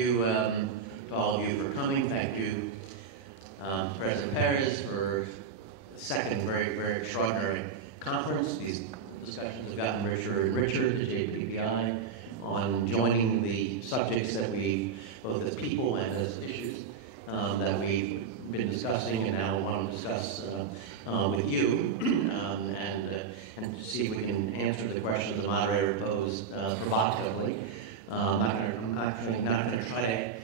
you to all of you for coming. Thank you, President Perez, for the second very, very extraordinary conference. These discussions have gotten richer and richer to JPPI on joining the subjects that we, both as people and as issues, that we've been discussing and now want to discuss with you, and to see if we can answer the questions the moderator posed provocatively. I'm actually not going to try to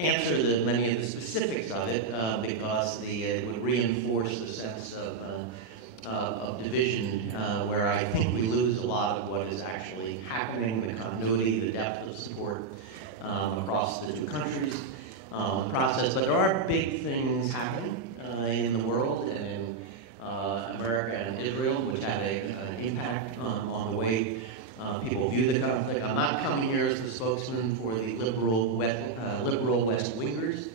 answer many of the specifics of it because it would reinforce the sense of division where I think we lose a lot of what is actually happening, the continuity, the depth of support across the two countries. Process, but there are big things happening in the world and in America and Israel, which have an impact on the way people view the conflict. I'm not coming here as the spokesman for the liberal West Wingers,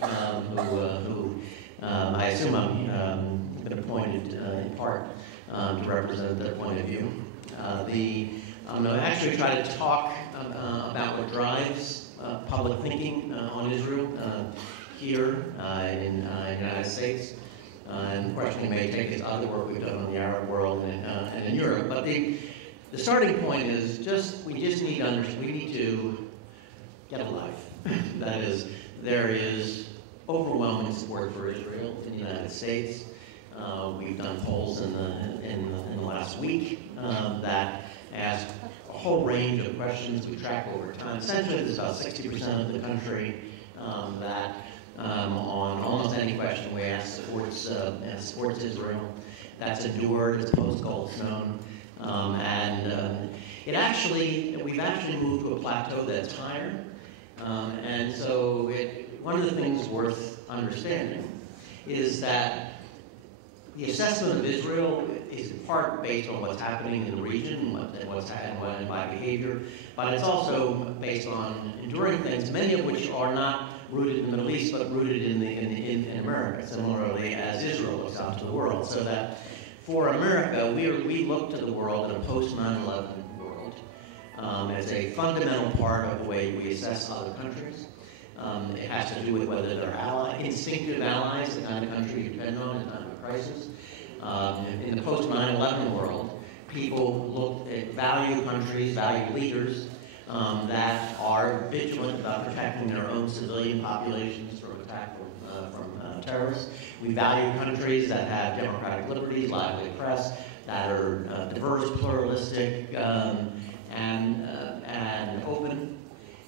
who I assume I'm been appointed in part to represent their point of view. I'm going to actually try to talk about what drives public thinking on Israel here in the United States. And the questioning may take us out of the work we've done in the Arab world and in Europe. But the starting point is we need to get a life. That is, there is overwhelming support for Israel in the United States. We've done polls in the last week that ask a whole range of questions we track over time. Essentially, there's about 60% of the country that on almost any question we ask supports Israel. That's endured, it's post-Goldstone. We've actually moved to a plateau that's higher. And so one of the things worth understanding is that the assessment of Israel is in part based on what's happening in the region and what's happening by behavior, but it's also based on enduring things, many of which are not rooted in the Middle East, but rooted in America, similarly as Israel looks out to the world. So that for America, we look to the world in a post-9/11 world as a fundamental part of the way we assess other countries. It has to do with whether they're instinctive allies, the kind of country you depend on in time of crisis. In the post-9/11 world, people value countries, value leaders that are vigilant about protecting their own civilian populations from attack from terrorists. We value countries that have democratic liberties, lively press, that are diverse, pluralistic, and open.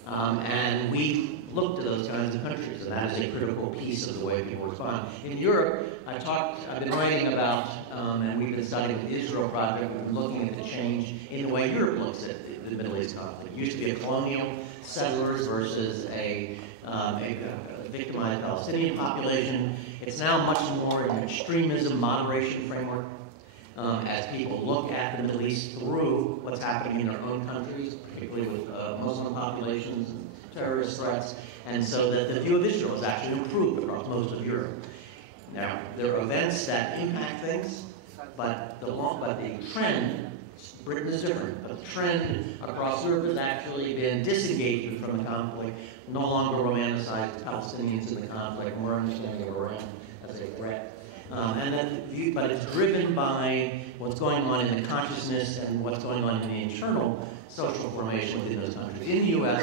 And we look to those kinds of countries, and that is a critical piece of the way people respond. In Europe, I've been writing about, and we've been studying the Israel project, we've been looking at the change in the way Europe looks at the Middle East conflict. It used to be a colonial settlers versus a victimized Palestinian population. It's now much more an extremism, moderation framework, as people look at the Middle East through what's happening in their own countries, particularly with Muslim populations and terrorist threats, and so that the view of Israel has actually improved across most of Europe. Now, there are events that impact things, but the trend, Britain is different, but the trend across Europe has actually been disengagement from the conflict, no longer romanticize the Palestinians in the conflict, more understanding of Iran as a threat. But it's driven by what's going on in the consciousness and what's going on in the internal social formation within those countries. In the U.S.,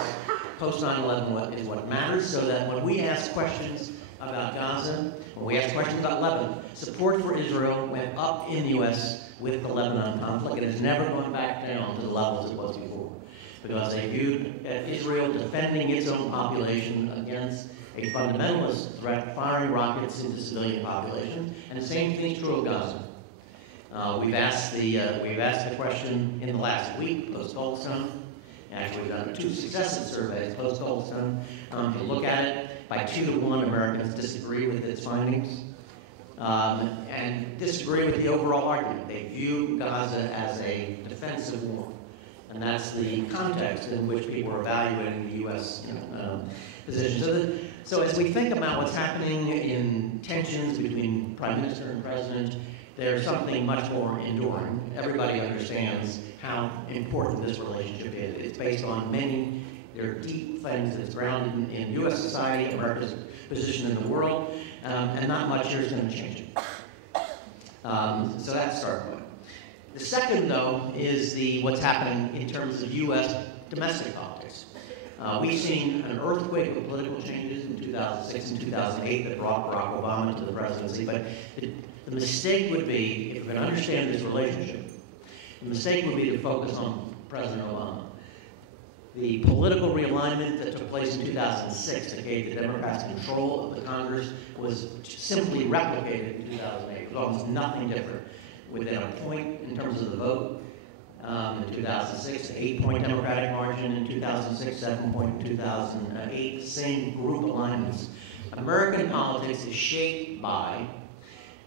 post-9/11 is what matters, so that when we ask questions about Gaza, when we ask questions about Lebanon, support for Israel went up in the U.S. with the Lebanon conflict, and it's never going back down to the levels it was before, because they viewed Israel defending its own population against a fundamentalist threat, firing rockets into civilian populations, and the same thing is true of Gaza. We've asked the question in the last week, post-Goldstone. Actually, we've done 2 successive surveys post-Goldstone to look at it. By 2-to-1, Americans disagree with its findings and disagree with the overall argument. They view Gaza as a defensive war, and that's the context in which people are evaluating the U.S. position. So as we think about what's happening in tensions between Prime Minister and President, there's something much more enduring. Everybody understands how important this relationship is. It's based on many There are deep things that's grounded in U.S. society, America's position in the world, and not much here is going to change it. So that's the start point. The second, though, is what's happening in terms of U.S. domestic politics. We've seen an earthquake of political changes in 2006 and 2008 that brought Barack Obama to the presidency, but the mistake would be, if we're going to understand this relationship, the mistake would be to focus on President Obama. The political realignment that took place in 2006 that gave the Democrats control of the Congress was simply replicated in 2008. It was almost nothing different. Within a point in terms of the vote in 2006, 8-point Democratic margin in 2006, 7-point in 2008, same group alignments. American politics is shaped by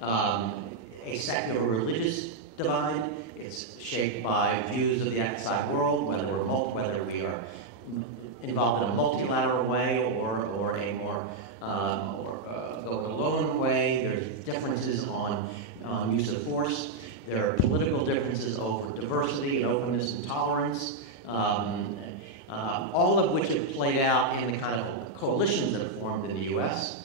a secular religious divide. It's shaped by views of the outside world, whether we are involved in a multilateral way or a more go it alone way. There's differences on use of force. There are political differences over diversity and openness and tolerance, all of which have played out in the kind of coalitions that have formed in the U.S.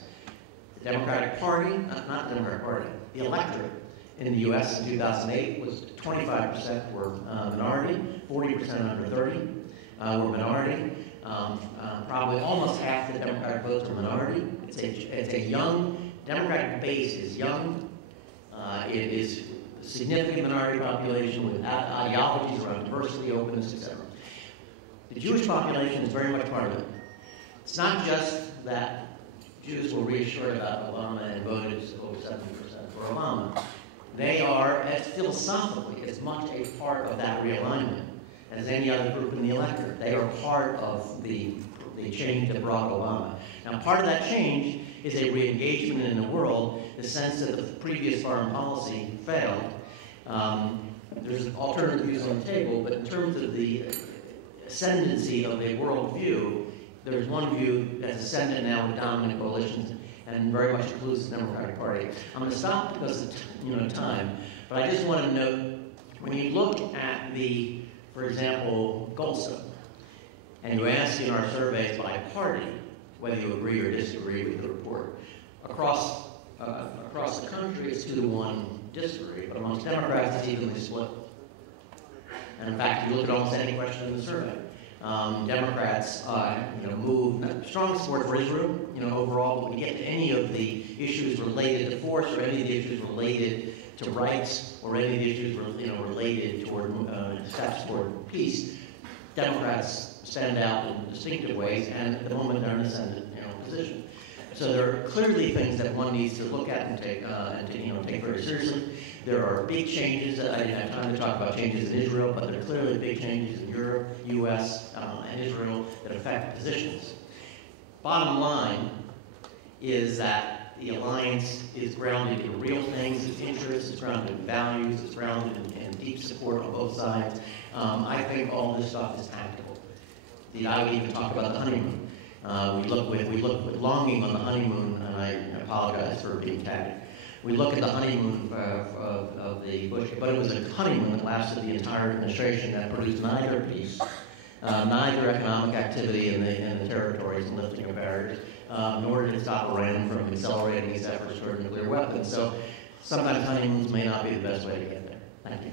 The Democratic Party, not the Democratic Party, the electorate in the U.S. in 2008 was 25% were minority, 40% under 30 were minority. Probably almost half the Democratic votes are minority. It's a young, Democratic base is young. It is a significant minority population with ideologies around diversity, openness, etc. The Jewish population is very much part of it. It's not just that Jews were reassured about Obama and voted over 70% for Obama. They are, as philosophically, as much a part of that realignment as any other group in the electorate. They are part of the change that brought Obama. Now, part of that change is a re-engagement in the world, the sense that the previous foreign policy failed. There's alternative views on the table, but in terms of the ascendancy of a world view, there's one view that's ascendant now with dominant coalitions and very much includes the Democratic Party. I'm going to stop because of time, but I just want to note, when you look at for example, Goldstone, and you ask in our surveys by party whether you agree or disagree with the report, across the country it's 2-to-1 disagree, but amongst Democrats it's evenly split. And in fact, if you look at almost any question in the survey, Democrats, move strong support for Israel, overall. But when you get to any of the issues related to force, or any of the issues related to rights, or any of the issues related toward steps toward peace, Democrats stand out in distinctive ways, and at the moment they're in a ascendant position. So there are clearly things that one needs to look at and take very seriously. There are big changes. I didn't have time to talk about changes in Israel, but there are clearly big changes in Europe, U.S., and Israel that affect positions. Bottom line is that the alliance is grounded in real things, its interests, it's grounded in values, it's grounded in deep support on both sides. I think all this stuff is tactical. I would even talk about the honeymoon. We look with longing on the honeymoon, and I apologize for being tagged. We look at the honeymoon of the Bush, but it was a honeymoon that lasted the entire administration that produced neither peace, neither economic activity in the territories and lifting of barriers, nor did it stop Iran from accelerating its efforts toward nuclear weapons. So sometimes honeymoons may not be the best way to get there. Thank you.